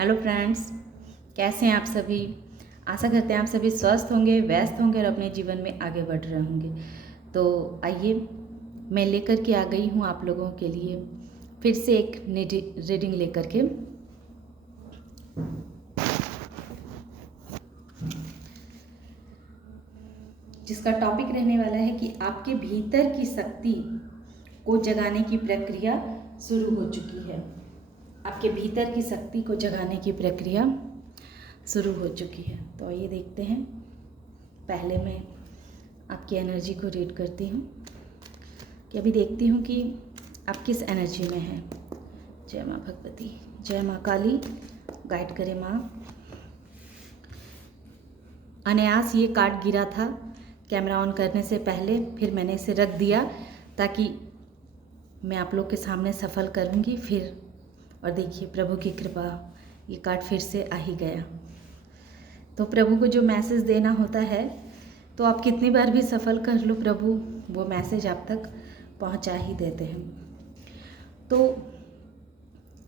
Hello friends, कैसे हैं आप सभी। आशा करते हैं आप सभी स्वस्थ होंगे, व्यस्त होंगे और अपने जीवन में आगे बढ़ रहे होंगे। तो आइए, मैं लेकर के आ गई हूँ आप लोगों के लिए फिर से एक रीडिंग लेकर के। जिसका टॉपिक रहने वाला है कि आपके भीतर की शक्ति को जगाने की प्रक्रिया शुरू हो चुकी है। आपके भीतर की शक्ति को जगाने की प्रक्रिया शुरू हो चुकी है। तो आइए देखते हैं। पहले मैं आपकी एनर्जी को रीड करती हूँ कि अभी देखती हूँ कि आप किस एनर्जी में हैं। जय माँ भगवती, जय माँ काली, गाइड करे माँ। अनायास ये कार्ड गिरा था कैमरा ऑन करने से पहले, फिर मैंने इसे रख दिया ताकि मैं आप लोग के सामने सफल करूँगी फिर। और देखिए प्रभु की कृपा, ये कार्ड फिर से आ ही गया। तो प्रभु को जो मैसेज देना होता है तो आप कितनी बार भी सफल कर लो, प्रभु वो मैसेज आप तक पहुंचा ही देते हैं। तो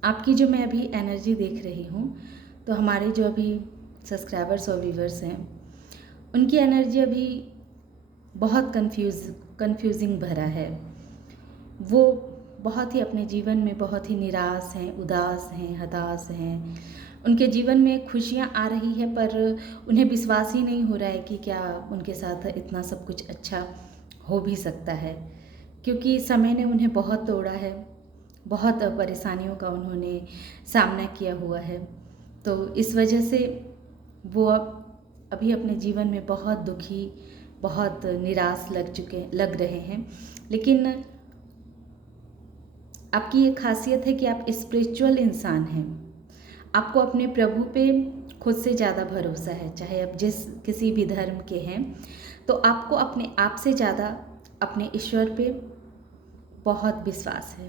आपकी जो मैं अभी एनर्जी देख रही हूँ, तो हमारे जो अभी सब्सक्राइबर्स और व्यूवर्स हैं उनकी एनर्जी अभी बहुत कंफ्यूजिंग भरा है। वो बहुत ही अपने जीवन में बहुत ही निराश हैं, उदास हैं, हताश हैं। उनके जीवन में खुशियाँ आ रही है पर उन्हें विश्वास ही नहीं हो रहा है कि क्या उनके साथ इतना सब कुछ अच्छा हो भी सकता है, क्योंकि समय ने उन्हें बहुत तोड़ा है, बहुत परेशानियों का उन्होंने सामना किया हुआ है। तो इस वजह से वो अभी अपने जीवन में बहुत दुखी, बहुत निराश लग रहे हैं। लेकिन आपकी ये खासियत है कि आप स्पिरिचुअल इंसान हैं। आपको अपने प्रभु पे खुद से ज़्यादा भरोसा है। चाहे आप किसी भी धर्म के हैं, तो आपको अपने आप से ज़्यादा अपने ईश्वर पे बहुत विश्वास है।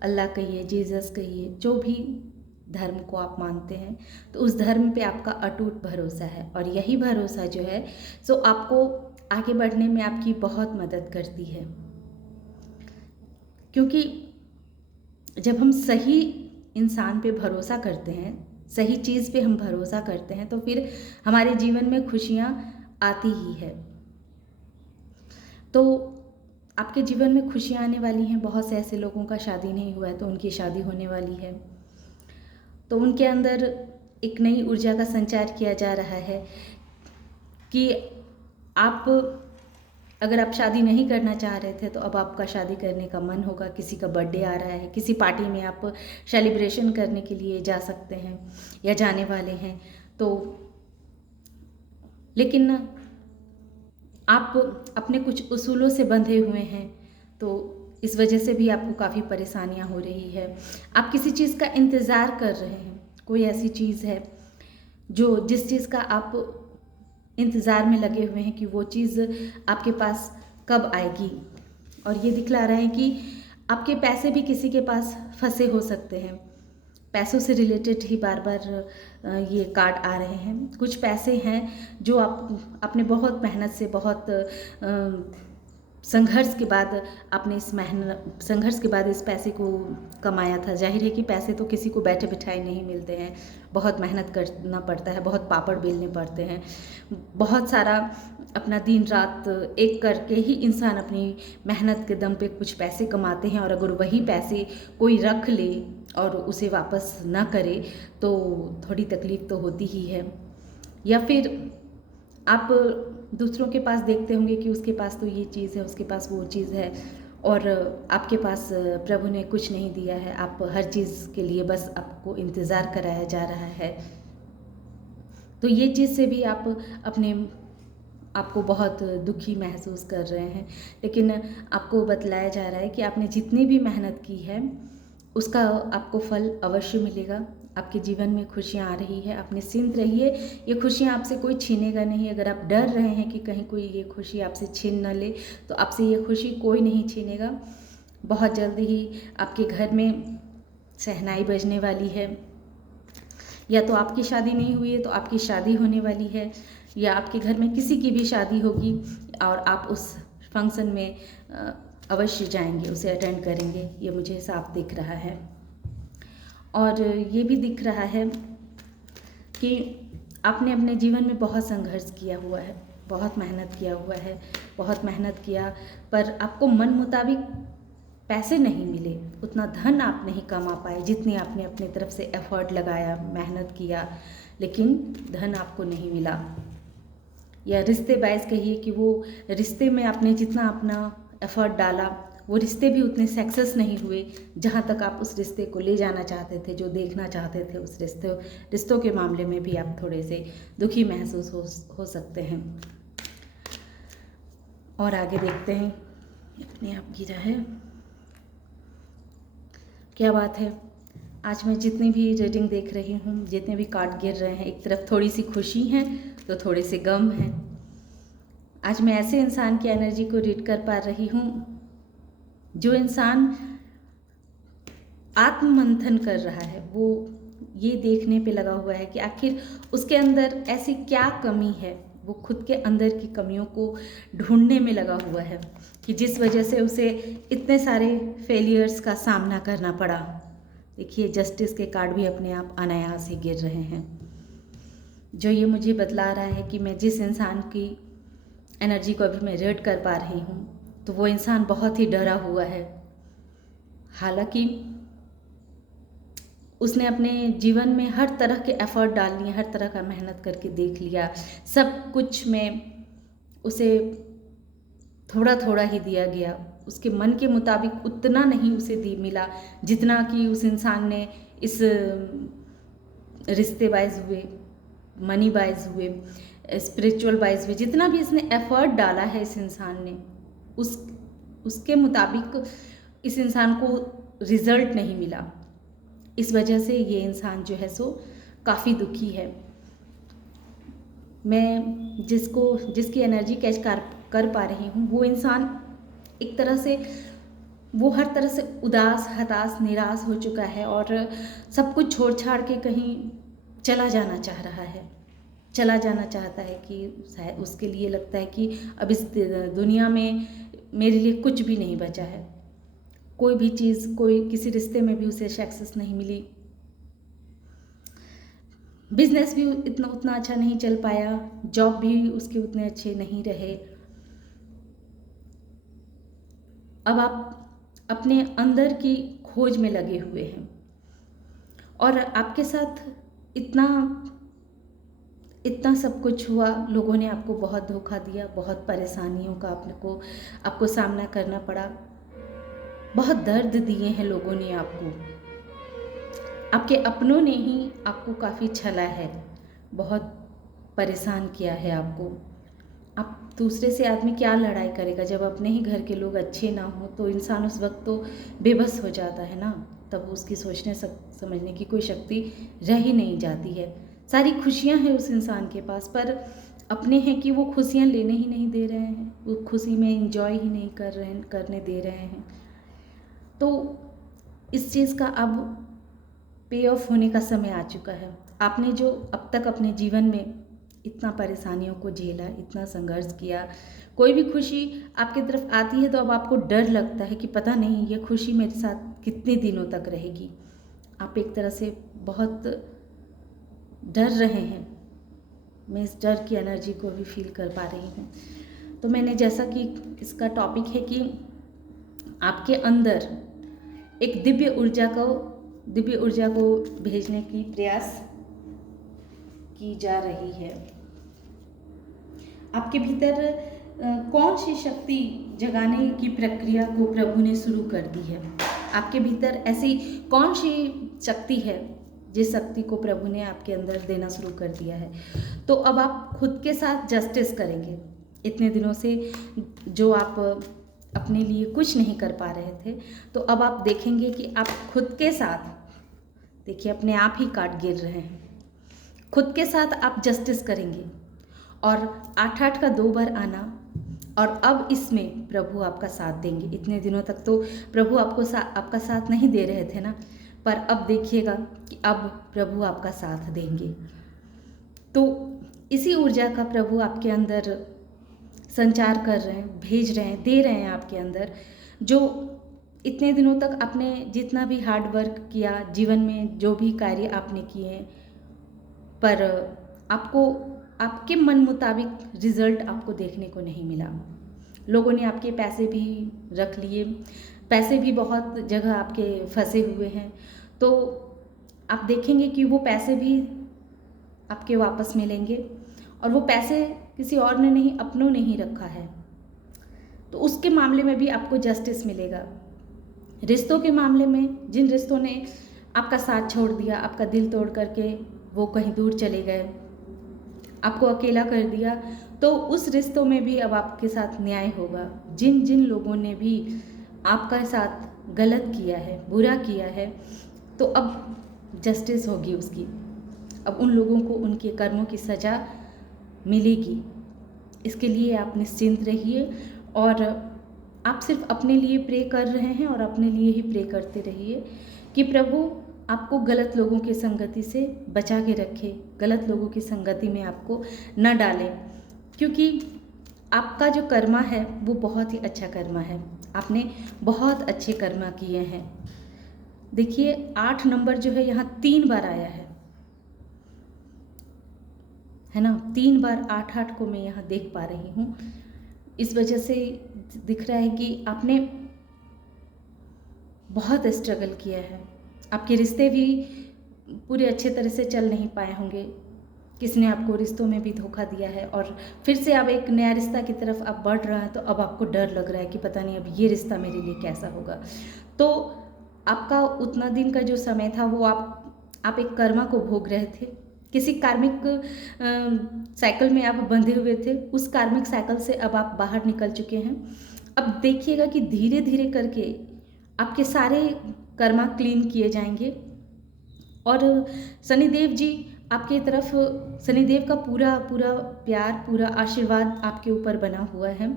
अल्लाह कहिए, जीसस कहिए, जो भी धर्म को आप मानते हैं, तो उस धर्म पे आपका अटूट भरोसा है। और यही भरोसा जो है सो आपको आगे बढ़ने में आपकी बहुत मदद करती है, क्योंकि जब हम सही इंसान पे भरोसा करते हैं, सही चीज़ पे हम भरोसा करते हैं, तो फिर हमारे जीवन में खुशियाँ आती ही है। तो आपके जीवन में खुशियाँ आने वाली हैं। बहुत से ऐसे लोगों का शादी नहीं हुआ है तो उनकी शादी होने वाली है। तो उनके अंदर एक नई ऊर्जा का संचार किया जा रहा है कि आप अगर आप शादी नहीं करना चाह रहे थे तो अब आपका शादी करने का मन होगा। किसी का बर्थडे आ रहा है, किसी पार्टी में आप सेलिब्रेशन करने के लिए जा सकते हैं या जाने वाले हैं। तो लेकिन आप अपने कुछ उसूलों से बंधे हुए हैं, तो इस वजह से भी आपको काफ़ी परेशानियां हो रही है। आप किसी चीज़ का इंतज़ार कर रहे हैं। कोई ऐसी चीज़ है जिस चीज़ का आप इंतज़ार में लगे हुए हैं कि वो चीज़ आपके पास कब आएगी। और ये दिखला रहा है कि आपके पैसे भी किसी के पास फंसे हो सकते हैं। पैसों से रिलेटेड ही बार बार ये कार्ड आ रहे हैं। कुछ पैसे हैं जो आप अपने बहुत मेहनत से, बहुत संघर्ष के बाद आपने संघर्ष के बाद इस पैसे को कमाया था। जाहिर है कि पैसे तो किसी को बैठे बिठाए नहीं मिलते हैं, बहुत मेहनत करना पड़ता है, बहुत पापड़ बेलने पड़ते हैं, बहुत सारा अपना दिन रात एक करके ही इंसान अपनी मेहनत के दम पे कुछ पैसे कमाते हैं। और अगर वही पैसे कोई रख ले और उसे वापस ना करे तो थोड़ी तकलीफ़ तो होती ही है। या फिर आप दूसरों के पास देखते होंगे कि उसके पास तो ये चीज़ है, उसके पास वो चीज़ है, और आपके पास प्रभु ने कुछ नहीं दिया है। आप हर चीज़ के लिए बस आपको इंतज़ार कराया जा रहा है। तो ये चीज़ से भी आपको बहुत दुखी महसूस कर रहे हैं। लेकिन आपको बतलाया जा रहा है कि आपने जितनी भी मेहनत की है उसका आपको फल अवश्य मिलेगा। आपके जीवन में खुशियाँ आ रही है, आप निश्चिंत रहिए। ये खुशियाँ आपसे कोई छीनेगा नहीं। अगर आप डर रहे हैं कि कहीं कोई ये खुशी आपसे छीन न ले, तो आपसे ये खुशी कोई नहीं छीनेगा। बहुत जल्दी ही आपके घर में शहनाई बजने वाली है, या तो आपकी शादी नहीं हुई है तो आपकी शादी होने वाली है, या आपके घर में किसी की भी शादी होगी और आप उस फंक्शन में अवश्य जाएंगे, उसे अटेंड करेंगे। ये मुझे साफ दिख रहा है। और ये भी दिख रहा है कि आपने अपने जीवन में बहुत संघर्ष किया हुआ है, बहुत मेहनत किया हुआ है, बहुत मेहनत किया, पर आपको मन मुताबिक पैसे नहीं मिले, उतना धन आप नहीं कमा पाए जितनी आपने अपनी तरफ से एफर्ट लगाया, मेहनत किया, लेकिन धन आपको नहीं मिला। या रिश्ते बाइज कहिए कि वो रिश्ते में आपने जितना अपना एफर्ट डाला वो रिश्ते भी उतने सक्सेस नहीं हुए जहाँ तक आप उस रिश्ते को ले जाना चाहते थे, जो देखना चाहते थे। उस रिश्तों के मामले में भी आप थोड़े से दुखी महसूस हो सकते हैं। और आगे देखते हैं, अपने आप गिरा है, क्या बात है। आज मैं जितनी भी रीडिंग देख रही हूँ, जितने भी कार्ड गिर रहे हैं, एक तरफ थोड़ी सी खुशी है तो थोड़े से गम है। आज मैं ऐसे इंसान की एनर्जी को रीड कर पा रही हूँ जो इंसान आत्ममंथन कर रहा है, वो ये देखने पे लगा हुआ है कि आखिर उसके अंदर ऐसी क्या कमी है। वो खुद के अंदर की कमियों को ढूंढने में लगा हुआ है कि जिस वजह से उसे इतने सारे फेलियर्स का सामना करना पड़ा। देखिए, जस्टिस के कार्ड भी अपने आप अनायास ही गिर रहे हैं, जो ये मुझे बतला रहा है कि मैं जिस इंसान की एनर्जी को अभी मैं रीड कर पा रही हूँ तो वो इंसान बहुत ही डरा हुआ है। हालांकि उसने अपने जीवन में हर तरह के एफर्ट डाल लिए, हर तरह का मेहनत करके देख लिया, सब कुछ में उसे थोड़ा थोड़ा ही दिया गया, उसके मन के मुताबिक उतना नहीं उसे मिला जितना कि उस इंसान ने इस रिश्ते वाइज हुए, मनी वाइज हुए, स्पिरिचुअल वाइज हुए, जितना भी इसने एफर्ट डाला है इस इंसान ने, उसके मुताबिक इस इंसान को रिजल्ट नहीं मिला। इस वजह से ये इंसान जो है सो काफ़ी दुखी है। मैं जिसकी एनर्जी कैच कर पा रही हूँ, वो इंसान एक तरह से वो हर तरह से उदास, हताश, निराश हो चुका है और सब कुछ छोड़ छाड़ के कहीं चला जाना चाह रहा है, चला जाना चाहता है कि शायद उसके लिए लगता है कि अब इस दुनिया में मेरे लिए कुछ भी नहीं बचा है, कोई भी चीज़, कोई किसी रिश्ते में भी उसे सक्सेस नहीं मिली, बिजनेस भी उतना अच्छा नहीं चल पाया, जॉब भी उसके उतने अच्छे नहीं रहे। अब आप अपने अंदर की खोज में लगे हुए हैं और आपके साथ इतना सब कुछ हुआ, लोगों ने आपको बहुत धोखा दिया, बहुत परेशानियों का आपको सामना करना पड़ा, बहुत दर्द दिए हैं लोगों ने आपको, आपके अपनों ने ही आपको काफ़ी छला है, बहुत परेशान किया है आपको। आप दूसरे से आदमी क्या लड़ाई करेगा, जब अपने ही घर के लोग अच्छे ना हो तो इंसान उस वक्त तो बेबस हो जाता है ना, तब उसकी सोचने समझने की कोई शक्ति रह ही नहीं जाती है। सारी खुशियां हैं उस इंसान के पास, पर अपने हैं कि वो खुशियां लेने ही नहीं दे रहे हैं, वो खुशी में इंजॉय ही नहीं करने दे रहे हैं। तो इस चीज़ का अब पे ऑफ होने का समय आ चुका है। आपने जो अब तक अपने जीवन में इतना परेशानियों को झेला, इतना संघर्ष किया, कोई भी खुशी आपकी तरफ आती है तो अब आपको डर लगता है कि पता नहीं ये खुशी मेरे साथ कितने दिनों तक रहेगी। आप एक तरह से बहुत डर रहे हैं। मैं इस डर की एनर्जी को भी फील कर पा रही हूँ। तो मैंने, जैसा कि इसका टॉपिक है कि आपके अंदर एक दिव्य ऊर्जा को भेजने की प्रयास की जा रही है। आपके भीतर कौन सी शक्ति जगाने की प्रक्रिया को प्रभु ने शुरू कर दी है? आपके भीतर ऐसी कौन सी शक्ति है जिस शक्ति को प्रभु ने आपके अंदर देना शुरू कर दिया है? तो अब आप खुद के साथ जस्टिस करेंगे। इतने दिनों से जो आप अपने लिए कुछ नहीं कर पा रहे थे, तो अब आप देखेंगे कि आप खुद के साथ, देखिए अपने आप ही कार्ड गिर रहे हैं, खुद के साथ आप जस्टिस करेंगे और 8-8 का 2 बार आना, और अब इसमें प्रभु आपका साथ देंगे। इतने दिनों तक तो प्रभु आपका साथ नहीं दे रहे थे ना, पर अब देखिएगा कि अब प्रभु आपका साथ देंगे। तो इसी ऊर्जा का प्रभु आपके अंदर संचार कर रहे हैं, भेज रहे हैं, दे रहे हैं आपके अंदर, जो इतने दिनों तक आपने जितना भी हार्ड वर्क किया, जीवन में जो भी कार्य आपने किए हैं, पर आपको आपके मन मुताबिक रिजल्ट आपको देखने को नहीं मिला। लोगों ने आपके पैसे भी रख लिए, पैसे भी बहुत जगह आपके फंसे हुए हैं, तो आप देखेंगे कि वो पैसे भी आपके वापस मिलेंगे, और वो पैसे किसी और ने नहीं, अपनों ने ही रखा है, तो उसके मामले में भी आपको जस्टिस मिलेगा। रिश्तों के मामले में जिन रिश्तों ने आपका साथ छोड़ दिया, आपका दिल तोड़ करके वो कहीं दूर चले गए, आपको अकेला कर दिया, तो उस रिश्तों में भी अब आपके साथ न्याय होगा। जिन जिन लोगों ने भी आपका साथ गलत किया है, बुरा किया है, तो अब जस्टिस होगी उसकी। अब उन लोगों को उनके कर्मों की सज़ा मिलेगी। इसके लिए आप निश्चिंत रहिए, और आप सिर्फ अपने लिए प्रे कर रहे हैं, और अपने लिए ही प्रे करते रहिए कि प्रभु आपको गलत लोगों की संगति से बचा के रखे, गलत लोगों की संगति में आपको न डालें, क्योंकि आपका जो कर्मा है वो बहुत ही अच्छा कर्मा है। आपने बहुत अच्छे कर्मा किए हैं। देखिए 8 नंबर जो है यहाँ 3 बार आया है ना, 3 बार 8-8 को मैं यहाँ देख पा रही हूँ। इस वजह से दिख रहा है कि आपने बहुत स्ट्रगल किया है। आपके रिश्ते भी पूरे अच्छे तरह से चल नहीं पाए होंगे, किसी ने आपको रिश्तों में भी धोखा दिया है, और फिर से अब एक नया रिश्ता की तरफ आप बढ़ रहा है, तो अब आपको डर लग रहा है कि पता नहीं अब ये रिश्ता मेरे लिए कैसा होगा। तो आपका उतना दिन का जो समय था वो आप एक कर्मा को भोग रहे थे, किसी कार्मिक साइकिल में आप बंधे हुए थे, उस कार्मिक साइकिल से अब आप बाहर निकल चुके हैं। अब देखिएगा कि धीरे धीरे करके आपके सारे कर्मा क्लीन किए जाएंगे, और शनिदेव जी आपके तरफ, शनिदेव का पूरा पूरा प्यार, पूरा आशीर्वाद आपके ऊपर बना हुआ है।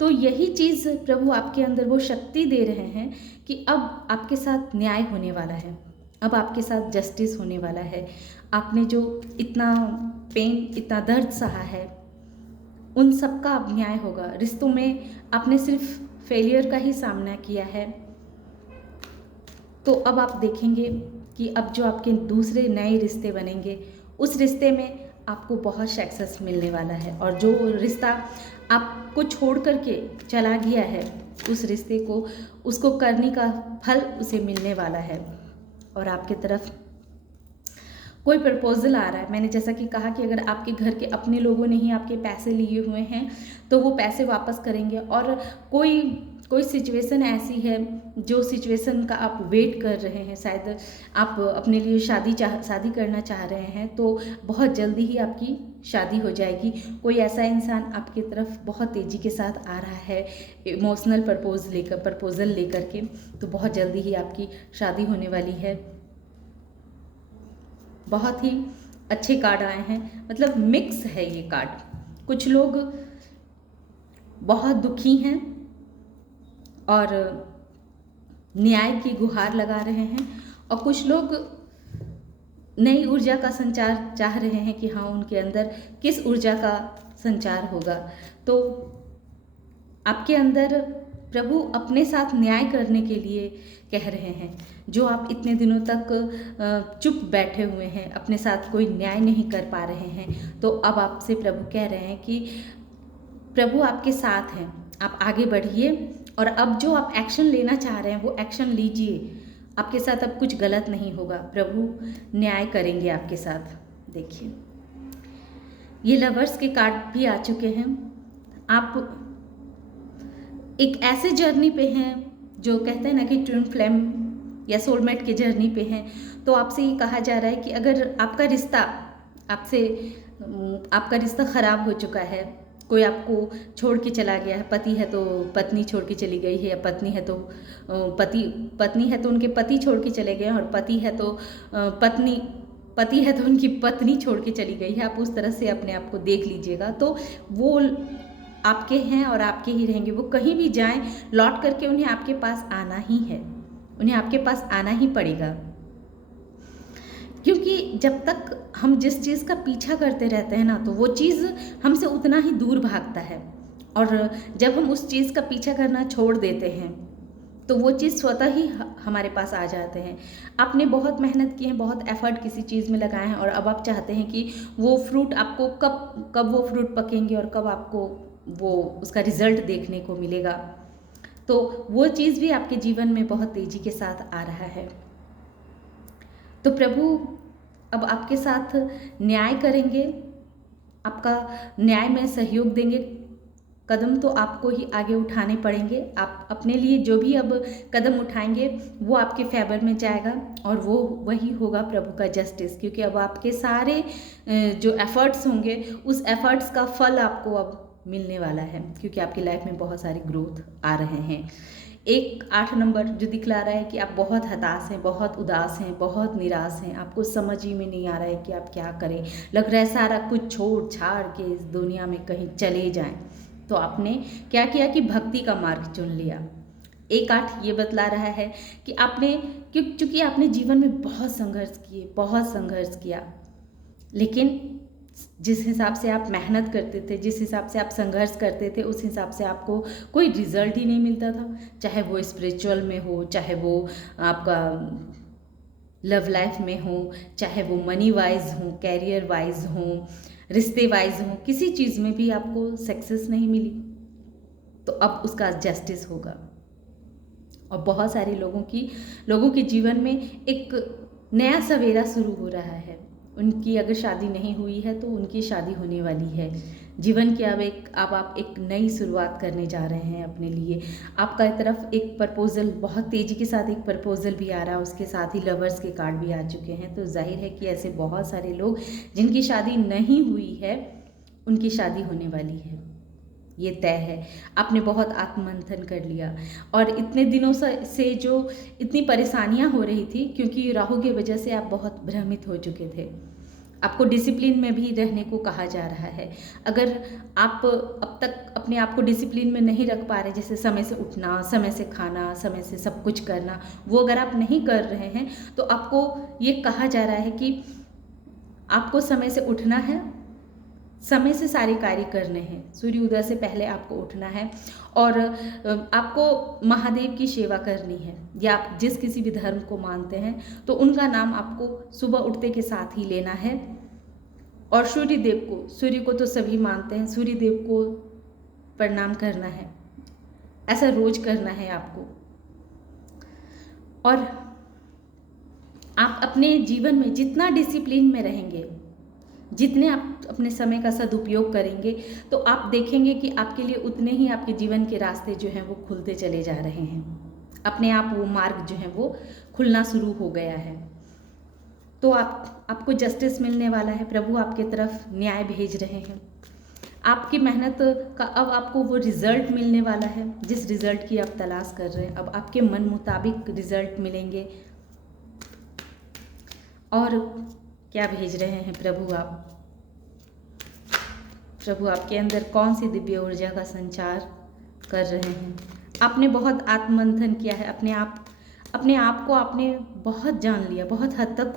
तो यही चीज़ प्रभु आपके अंदर वो शक्ति दे रहे हैं कि अब आपके साथ न्याय होने वाला है, अब आपके साथ जस्टिस होने वाला है। आपने जो इतना पेन, इतना दर्द सहा है, उन सब का अब न्याय होगा। रिश्तों में आपने सिर्फ फेलियर का ही सामना किया है, तो अब आप देखेंगे कि अब जो आपके दूसरे नए रिश्ते बनेंगे, उस रिश्ते में आपको बहुत सक्सेस मिलने वाला है, और जो रिश्ता आपको छोड़ करके चला गया है, उस रिश्ते को, उसको करने का फल उसे मिलने वाला है। और आपके तरफ कोई प्रपोजल आ रहा है। मैंने जैसा कि कहा कि अगर आपके घर के अपने लोगों ने ही आपके पैसे लिए हुए हैं, तो वो पैसे वापस करेंगे, और कोई सिचुएशन ऐसी है जो सिचुएशन का आप वेट कर रहे हैं, शायद आप अपने लिए शादी करना चाह रहे हैं, तो बहुत जल्दी ही आपकी शादी हो जाएगी। कोई ऐसा इंसान आपकी तरफ बहुत तेज़ी के साथ आ रहा है, इमोशनल प्रपोजल लेकर के, तो बहुत जल्दी ही आपकी शादी होने वाली है। बहुत ही अच्छे कार्ड आए हैं, मतलब मिक्स है ये कार्ड। कुछ लोग बहुत दुखी हैं और न्याय की गुहार लगा रहे हैं, और कुछ लोग नई ऊर्जा का संचार चाह रहे हैं कि हाँ, उनके अंदर किस ऊर्जा का संचार होगा। तो आपके अंदर प्रभु अपने साथ न्याय करने के लिए कह रहे हैं। जो आप इतने दिनों तक चुप बैठे हुए हैं, अपने साथ कोई न्याय नहीं कर पा रहे हैं, तो अब आपसे प्रभु कह रहे हैं कि प्रभु आपके साथ हैं, आप आगे बढ़िए, और अब जो आप एक्शन लेना चाह रहे हैं वो एक्शन लीजिए। आपके साथ अब कुछ गलत नहीं होगा, प्रभु न्याय करेंगे आपके साथ। देखिए ये लवर्स के कार्ड भी आ चुके हैं। आप एक ऐसे जर्नी पे हैं जो कहते हैं ना कि ट्विन फ्लेम या सोलमेट के जर्नी पे हैं। तो आपसे ये कहा जा रहा है कि अगर आपका रिश्ता ख़राब हो चुका है, कोई आपको छोड़ के चला गया है, पति है तो पत्नी छोड़ के चली गई है, या पत्नी है तो उनके पति छोड़ के चले गए हैं, और पति है तो उनकी पत्नी छोड़ के चली गई है। आप उस तरह से अपने आप को देख लीजिएगा, तो वो आपके हैं और आपके ही रहेंगे। वो कहीं भी जाएं, लौट करके उन्हें आपके पास आना ही है, उन्हें आपके पास आना ही पड़ेगा। क्योंकि जब तक हम जिस चीज़ का पीछा करते रहते हैं ना, तो वो चीज़ हमसे उतना ही दूर भागता है, और जब हम उस चीज़ का पीछा करना छोड़ देते हैं, तो वो चीज़ स्वतः ही हमारे पास आ जाते हैं। आपने बहुत मेहनत की है, बहुत एफर्ट किसी चीज़ में लगाए हैं और अब आप चाहते हैं कि वो फ्रूट आपको कब कब वो फ्रूट पकेंगे और कब आपको वो उसका रिज़ल्ट देखने को मिलेगा। तो वो चीज़ भी आपके जीवन में बहुत तेज़ी के साथ आ रहा है। तो प्रभु अब आपके साथ न्याय करेंगे, आपका न्याय में सहयोग देंगे। कदम तो आपको ही आगे उठाने पड़ेंगे। आप अपने लिए जो भी अब कदम उठाएंगे वो आपके फेवर में जाएगा और वो वही होगा प्रभु का जस्टिस, क्योंकि अब आपके सारे जो एफर्ट्स होंगे उस एफर्ट्स का फल आपको अब मिलने वाला है, क्योंकि आपकी लाइफ में बहुत सारे ग्रोथ आ रहे हैं। 8 नंबर जो दिखला रहा है कि आप बहुत हताश हैं, बहुत उदास हैं, बहुत निराश हैं, आपको समझ ही में नहीं आ रहा है कि आप क्या करें। लग रहा है सारा कुछ छोड़ छाड़ के इस दुनिया में कहीं चले जाएं। तो आपने क्या किया कि भक्ति का मार्ग चुन लिया। 8 ये बतला रहा है कि आपने क्योंकि आपने जीवन में बहुत संघर्ष किया, लेकिन जिस हिसाब से आप मेहनत करते थे, जिस हिसाब से आप संघर्ष करते थे, उस हिसाब से आपको कोई रिजल्ट ही नहीं मिलता था। चाहे वो स्पिरिचुअल में हो, चाहे वो आपका लव लाइफ में हो, चाहे वो मनी वाइज हो, कैरियर वाइज हो, रिश्ते वाइज हो, किसी चीज़ में भी आपको सक्सेस नहीं मिली। तो अब उसका जस्टिस होगा। और बहुत सारे लोगों के जीवन में एक नया सवेरा शुरू हो रहा है। उनकी अगर शादी नहीं हुई है तो उनकी शादी होने वाली है। जीवन की अब आप एक नई शुरुआत करने जा रहे हैं अपने लिए। आपका तरफ एक प्रपोजल, बहुत तेज़ी के साथ एक प्रपोजल भी आ रहा है, उसके साथ ही लवर्स के कार्ड भी आ चुके हैं। तो जाहिर है कि ऐसे बहुत सारे लोग जिनकी शादी नहीं हुई है उनकी शादी होने वाली है, ये तय है। आपने बहुत आत्ममंथन कर लिया और इतने दिनों से जो इतनी परेशानियां हो रही थी, क्योंकि राहु की वजह से आप बहुत भ्रमित हो चुके थे। आपको डिसिप्लिन में भी रहने को कहा जा रहा है। अगर आप अब तक अपने आप को डिसिप्लिन में नहीं रख पा रहे, जैसे समय से उठना, समय से खाना, समय से सब कुछ करना, वो अगर आप नहीं कर रहे हैं तो आपको ये कहा जा रहा है कि आपको समय से उठना है, समय से सारे कार्य करने हैं। सूर्य उदय से पहले आपको उठना है और आपको महादेव की सेवा करनी है, या आप जिस किसी भी धर्म को मानते हैं तो उनका नाम आपको सुबह उठते के साथ ही लेना है। और सूर्य को तो सभी मानते हैं, सूर्य देव को प्रणाम करना है। ऐसा रोज करना है आपको। और आप अपने जीवन में जितना डिसिप्लिन में रहेंगे, जितने आप अपने समय का सदुपयोग करेंगे, तो आप देखेंगे कि आपके लिए उतने ही आपके जीवन के रास्ते जो हैं वो खुलते चले जा रहे हैं। अपने आप वो मार्ग जो है वो खुलना शुरू हो गया है। तो आपको जस्टिस मिलने वाला है। प्रभु आपके तरफ न्याय भेज रहे हैं। आपकी मेहनत का अब आपको वो रिजल्ट मिलने वाला है, जिस रिजल्ट की आप तलाश कर रहे हैं। अब आपके मन मुताबिक रिजल्ट मिलेंगे। और क्या भेज रहे हैं प्रभु आपके अंदर कौन सी दिव्य ऊर्जा का संचार कर रहे हैं। आपने बहुत आत्ममंथन किया है, अपने आप को आपने बहुत जान लिया, बहुत हद तक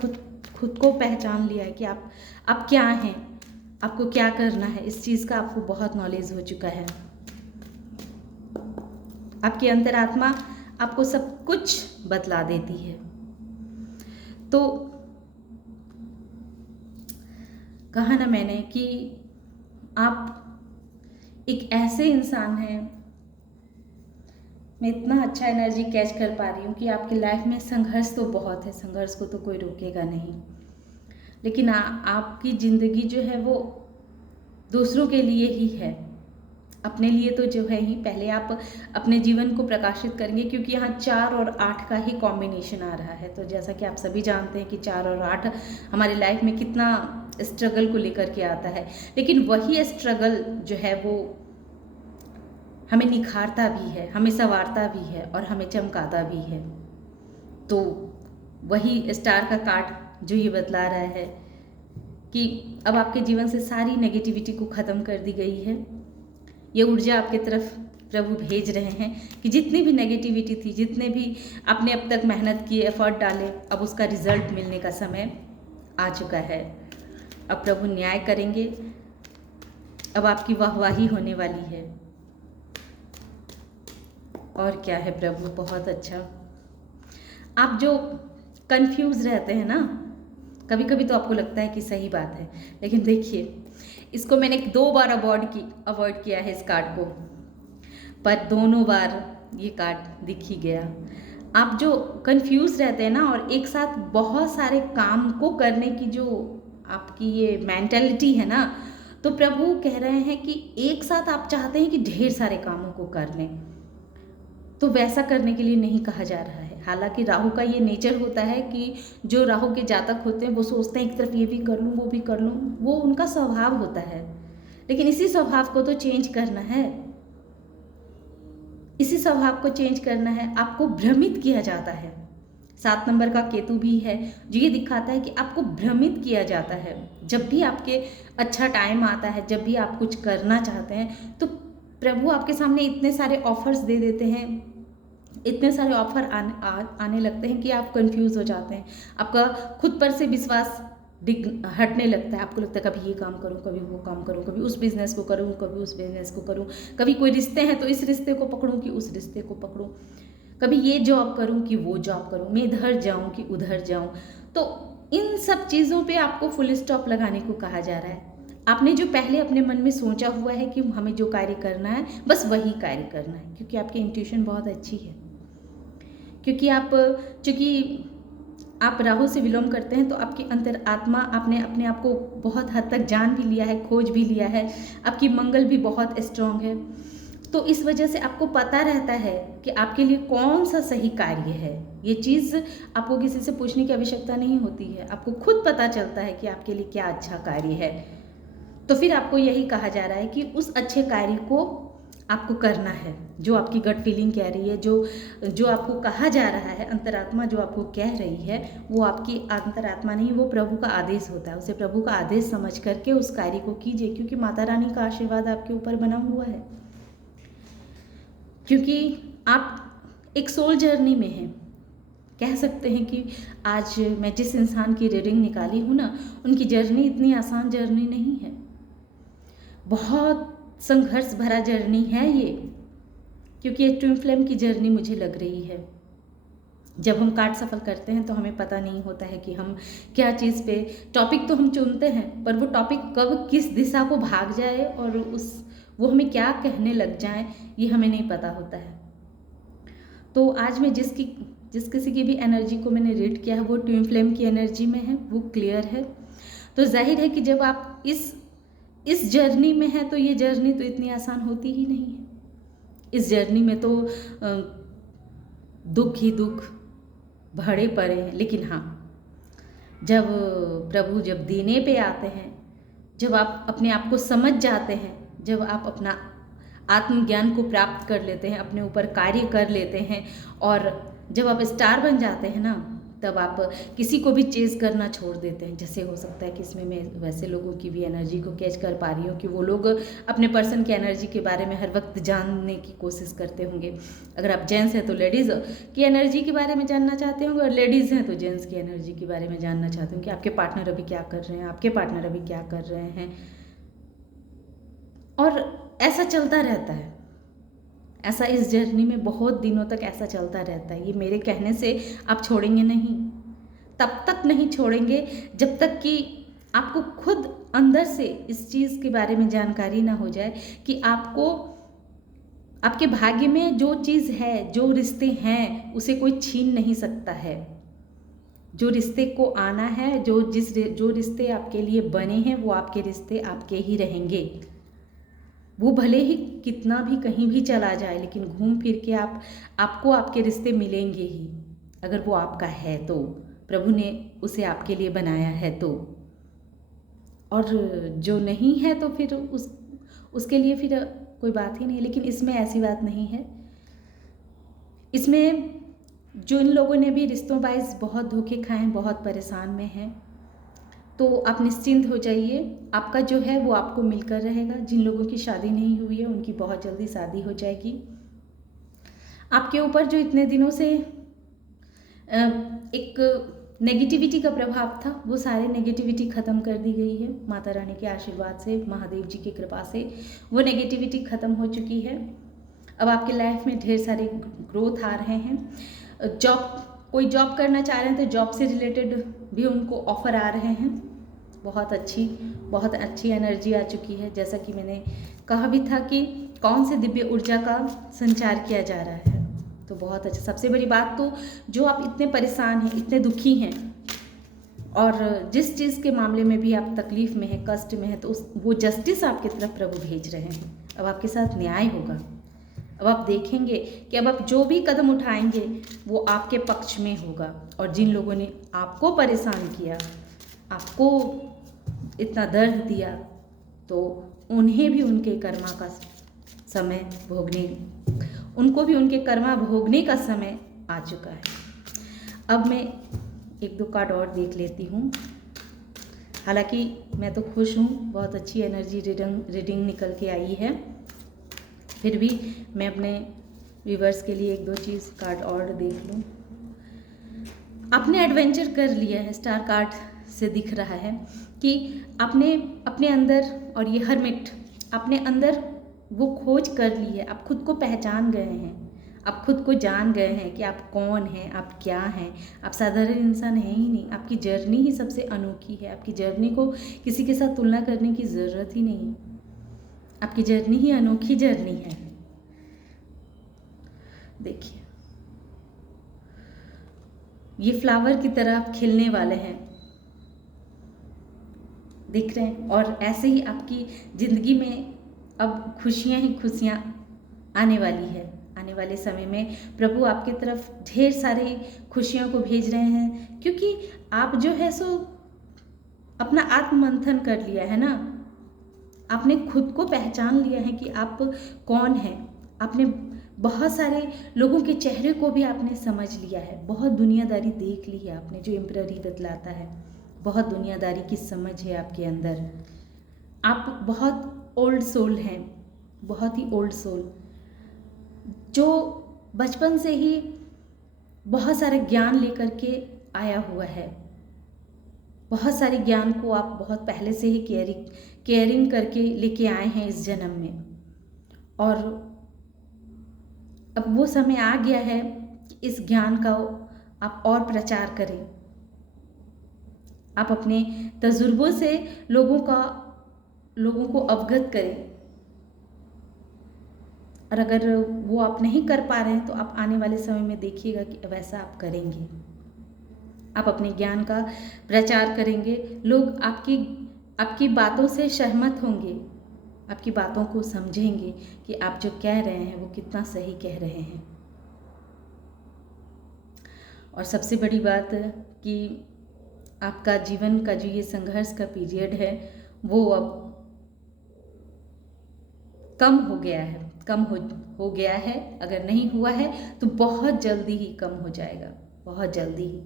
खुद को पहचान लिया है कि आप क्या हैं, आपको क्या करना है। इस चीज़ का आपको बहुत नॉलेज हो चुका है। आपकी अंतरात्मा आपको सब कुछ बतला देती है। तो कहा ना मैंने कि आप एक ऐसे इंसान हैं, मैं इतना अच्छा एनर्जी कैच कर पा रही हूँ कि आपकी लाइफ में संघर्ष तो बहुत है, संघर्ष को तो कोई रोकेगा नहीं, लेकिन आपकी ज़िंदगी जो है वो दूसरों के लिए ही है। अपने लिए तो जो है ही, पहले आप अपने जीवन को प्रकाशित करेंगे, क्योंकि यहाँ 4 और 8 का ही कॉम्बिनेशन आ रहा है। तो जैसा कि आप सभी जानते हैं कि 4 और 8 हमारी लाइफ में कितना स्ट्रगल को लेकर के आता है, लेकिन वही स्ट्रगल जो है वो हमें निखारता भी है, हमें संवारता भी है और हमें चमकाता भी है। तो वही स्टार का कार्ड जो ये बतला रहा है कि अब आपके जीवन से सारी नेगेटिविटी को ख़त्म कर दी गई है। ये ऊर्जा आपके तरफ प्रभु भेज रहे हैं कि जितनी भी नेगेटिविटी थी, जितने भी आपने अब तक मेहनत की, एफर्ट डाले, अब उसका रिजल्ट मिलने का समय आ चुका है। अब प्रभु न्याय करेंगे। अब आपकी वाहवाही होने वाली है और क्या है प्रभु, बहुत अच्छा। आप जो कंफ्यूज रहते हैं ना, कभी कभी तो आपको लगता है कि सही बात है, लेकिन देखिए इसको मैंने 2 बार अवॉइड किया है इस कार्ड को, पर दोनों बार ये कार्ड दिख ही गया। आप जो कंफ्यूज रहते हैं ना, और एक साथ बहुत सारे काम को करने की जो आपकी ये मेंटालिटी है ना, तो प्रभु कह रहे हैं कि एक साथ आप चाहते हैं कि ढेर सारे कामों को कर लें, तो वैसा करने के लिए नहीं कहा जा रहा है। हालांकि राहु का ये नेचर होता है कि जो राहु के जातक होते हैं वो सोचते हैं एक तरफ ये भी कर लूँ वो भी कर लूँ, वो उनका स्वभाव होता है, लेकिन इसी स्वभाव को तो चेंज करना है, इसी स्वभाव को चेंज करना है। आपको भ्रमित किया जाता है, 7 नंबर का केतु भी है जो ये दिखाता है कि आपको भ्रमित किया जाता है। जब भी आपके अच्छा टाइम आता है, जब भी आप कुछ करना चाहते हैं, तो प्रभु आपके सामने इतने सारे ऑफर्स दे देते हैं, इतने सारे ऑफर आने लगते हैं कि आप कंफ्यूज हो जाते हैं। आपका खुद पर से विश्वास हटने लगता है। आपको लगता है कभी ये काम करूं, कभी वो काम करूं, कभी उस बिज़नेस को करूं, कभी उस बिज़नेस को करूं, कभी कोई रिश्ते हैं तो इस रिश्ते को पकड़ूं कि उस रिश्ते को पकड़ूं, कभी ये जॉब करूं कि वो जॉब करूं, मैं इधर जाऊं कि उधर जाऊं। तो इन सब चीज़ों पे आपको फुल स्टॉप लगाने को कहा जा रहा है। आपने जो पहले अपने मन में सोचा हुआ है कि हमें जो कार्य करना है बस वही कार्य करना है, क्योंकि आपकी इंट्यूशन बहुत अच्छी है, क्योंकि आप राहु से विलोम करते हैं, तो आपकी अंतर आत्मा आपने अपने आप को बहुत हद तक जान भी लिया है, खोज भी लिया है, आपकी मंगल भी बहुत स्ट्रांग है। तो इस वजह से आपको पता रहता है कि आपके लिए कौन सा सही कार्य है। ये चीज़ आपको किसी से पूछने की आवश्यकता नहीं होती है, आपको खुद पता चलता है कि आपके लिए क्या अच्छा कार्य है। तो फिर आपको यही कहा जा रहा है कि उस अच्छे कार्य को आपको करना है, जो आपकी गट फीलिंग कह रही है, जो आपको कहा जा रहा है, अंतरात्मा जो आपको कह रही है, वो आपकी अंतरात्मा नहीं, वो प्रभु का आदेश होता है। उसे प्रभु का आदेश समझ करके उस कार्य को कीजिए, क्योंकि माता रानी का आशीर्वाद आपके ऊपर बना हुआ है, क्योंकि आप एक सोल जर्नी में हैं। कह सकते हैं कि आज मैं जिस इंसान की रीडिंग निकाली हूँ ना, उनकी जर्नी इतनी आसान जर्नी नहीं है, बहुत संघर्ष भरा जर्नी है ये, क्योंकि ये ट्विन फ्लेम की जर्नी मुझे लग रही है। जब हम कार्ड सफल करते हैं तो हमें पता नहीं होता है कि हम क्या चीज़ पे, टॉपिक तो हम चुनते हैं, पर वो टॉपिक कब किस दिशा को भाग जाए और वो हमें क्या कहने लग जाए, ये हमें नहीं पता होता है। तो आज मैं जिस किसी की भी एनर्जी को मैंने रीड किया है वो ट्विन फ्लेम की एनर्जी में है, वो क्लियर है। तो जाहिर है कि जब आप इस जर्नी में है तो ये जर्नी तो इतनी आसान होती ही नहीं है। इस जर्नी में तो दुख ही दुख भरे पड़े हैं, लेकिन हाँ, जब प्रभु जब देने पे आते हैं, जब आप अपने आप को समझ जाते हैं, जब आप अपना आत्मज्ञान को प्राप्त कर लेते हैं, अपने ऊपर कार्य कर लेते हैं, और जब आप स्टार बन जाते हैं ना, तब आप किसी को भी चेज़ करना छोड़ देते हैं। जैसे हो सकता है कि इसमें मैं वैसे लोगों की भी एनर्जी को कैच कर पा रही हूँ कि वो लोग अपने पर्सन की एनर्जी के बारे में हर वक्त जानने की कोशिश करते होंगे। अगर आप जेंट्स हैं तो लेडीज़ की एनर्जी के बारे में जानना चाहते होंगे, और लेडीज़ हैं तो जेंट्स की एनर्जी के बारे में जानना चाहते होंगे कि आपके पार्टनर अभी क्या कर रहे हैं, आपके पार्टनर अभी क्या कर रहे हैं। और ऐसा चलता रहता है, ऐसा इस जर्नी में बहुत दिनों तक ऐसा चलता रहता है। ये मेरे कहने से आप छोड़ेंगे नहीं, तब तक नहीं छोड़ेंगे जब तक कि आपको खुद अंदर से इस चीज़ के बारे में जानकारी ना हो जाए कि आपको आपके भाग्य में जो चीज़ है, जो रिश्ते हैं, उसे कोई छीन नहीं सकता है। जो रिश्ते को आना है, जो रिश्ते आपके लिए बने हैं, वो आपके रिश्ते आपके ही रहेंगे। वो भले ही कितना भी कहीं भी चला जाए, लेकिन घूम फिर के आपको आपके रिश्ते मिलेंगे ही, अगर वो आपका है तो, प्रभु ने उसे आपके लिए बनाया है तो। और जो नहीं है तो फिर उसके लिए फिर कोई बात ही नहीं। लेकिन इसमें ऐसी बात नहीं है। इसमें जो इन लोगों ने भी रिश्तों वाइज बहुत धोखे खाए हैं, बहुत परेशान में हैं, तो आप निश्चिंत हो जाइए, आपका जो है वो आपको मिलकर रहेगा। जिन लोगों की शादी नहीं हुई है उनकी बहुत जल्दी शादी हो जाएगी। आपके ऊपर जो इतने दिनों से एक नेगेटिविटी का प्रभाव था, वो सारे नेगेटिविटी ख़त्म कर दी गई है माता रानी के आशीर्वाद से, महादेव जी की कृपा से वो नेगेटिविटी ख़त्म हो चुकी है। अब आपके लाइफ में ढेर सारे ग्रोथ आ रहे हैं। कोई जॉब करना चाह रहे हैं तो जॉब से रिलेटेड भी उनको ऑफ़र आ रहे हैं। बहुत अच्छी एनर्जी आ चुकी है। जैसा कि मैंने कहा भी था कि कौन से दिव्य ऊर्जा का संचार किया जा रहा है, तो बहुत अच्छा। सबसे बड़ी बात तो जो आप इतने परेशान हैं, इतने दुखी हैं और जिस चीज़ के मामले में भी आप तकलीफ़ में हैं, कष्ट में हैं, तो वो जस्टिस आपकी तरफ प्रभु भेज रहे हैं। अब आपके साथ न्याय होगा। अब आप देखेंगे कि अब आप जो भी कदम उठाएंगे वो आपके पक्ष में होगा। और जिन लोगों ने आपको परेशान किया, आपको इतना दर्द दिया, तो उन्हें भी उनके कर्मा का समय उनको भी उनके कर्मा भोगने का समय आ चुका है। अब मैं एक दो कार्ड और देख लेती हूँ। हालांकि मैं तो खुश हूँ, बहुत अच्छी एनर्जी रीडिंग निकल के आई है। फिर भी मैं अपने व्यूवर्स के लिए एक दो चीज़ कार्ड और देख लूँ। आपने एडवेंचर कर लिया है, स्टार कार्ड से दिख रहा है कि आपने अपने अंदर, और ये हर्मिट, अपने अंदर वो खोज कर ली है। आप खुद को पहचान गए हैं, आप खुद को जान गए हैं कि आप कौन हैं, आप क्या हैं। आप साधारण इंसान हैं ही नहीं, आपकी जर्नी ही सबसे अनोखी है। आपकी जर्नी को किसी के साथ तुलना करने की ज़रूरत ही नहीं है। आपकी जर्नी ही अनोखी जर्नी है। देखिए, ये फ्लावर की तरह आप खिलने वाले हैं, दिख रहे हैं। और ऐसे ही आपकी ज़िंदगी में अब खुशियां ही खुशियां आने वाली है। आने वाले समय में प्रभु आपकी तरफ ढेर सारी खुशियों को भेज रहे हैं, क्योंकि आप जो है सो अपना आत्ममंथन कर लिया है ना। आपने खुद को पहचान लिया है कि आप कौन हैं। आपने बहुत सारे लोगों के चेहरे को भी आपने समझ लिया है। बहुत दुनियादारी देख ली है आपने, जो एम्पररी बतलाता है। बहुत दुनियादारी की समझ है आपके अंदर। आप बहुत ओल्ड सोल हैं, बहुत ही ओल्ड सोल, जो बचपन से ही बहुत सारा ज्ञान लेकर के आया हुआ है। बहुत सारे ज्ञान को आप बहुत पहले से ही केयरिंग करके लेके आए हैं इस जन्म में। और अब वो समय आ गया है कि इस ज्ञान का आप और प्रचार करें। आप अपने तजुर्बों से लोगों को अवगत करें। और अगर वो आप नहीं कर पा रहे हैं तो आप आने वाले समय में देखिएगा कि वैसा आप करेंगे। आप अपने ज्ञान का प्रचार करेंगे। लोग आपकी बातों से सहमत होंगे, आपकी बातों को समझेंगे कि आप जो कह रहे हैं वो कितना सही कह रहे हैं। और सबसे बड़ी बात कि आपका जीवन का जो ये संघर्ष का पीरियड है वो अब कम हो गया है, हो गया है। अगर नहीं हुआ है तो बहुत जल्दी ही कम हो जाएगा, बहुत जल्दी ही,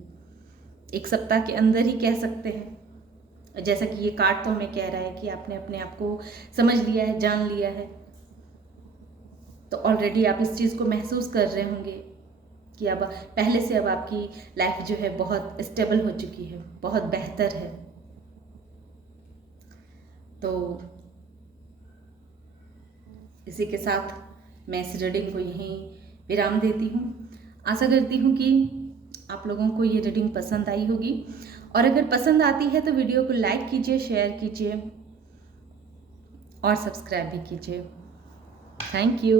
1 सप्ताह के अंदर ही कह सकते हैं। जैसा कि ये कार्ड तो हमें कह रहा है कि आपने अपने आप को समझ लिया है, जान लिया है, तो ऑलरेडी आप इस चीज़ को महसूस कर रहे होंगे कि अब पहले से अब आपकी लाइफ जो है बहुत स्टेबल हो चुकी है, बहुत बेहतर है। तो इसी के साथ मैं इस रीडिंग को यहीं विराम देती हूँ। आशा करती हूँ कि आप लोगों को ये रीडिंग पसंद आई होगी, और अगर पसंद आती है तो वीडियो को लाइक कीजिए, शेयर कीजिए और सब्सक्राइब भी कीजिए। Thank you.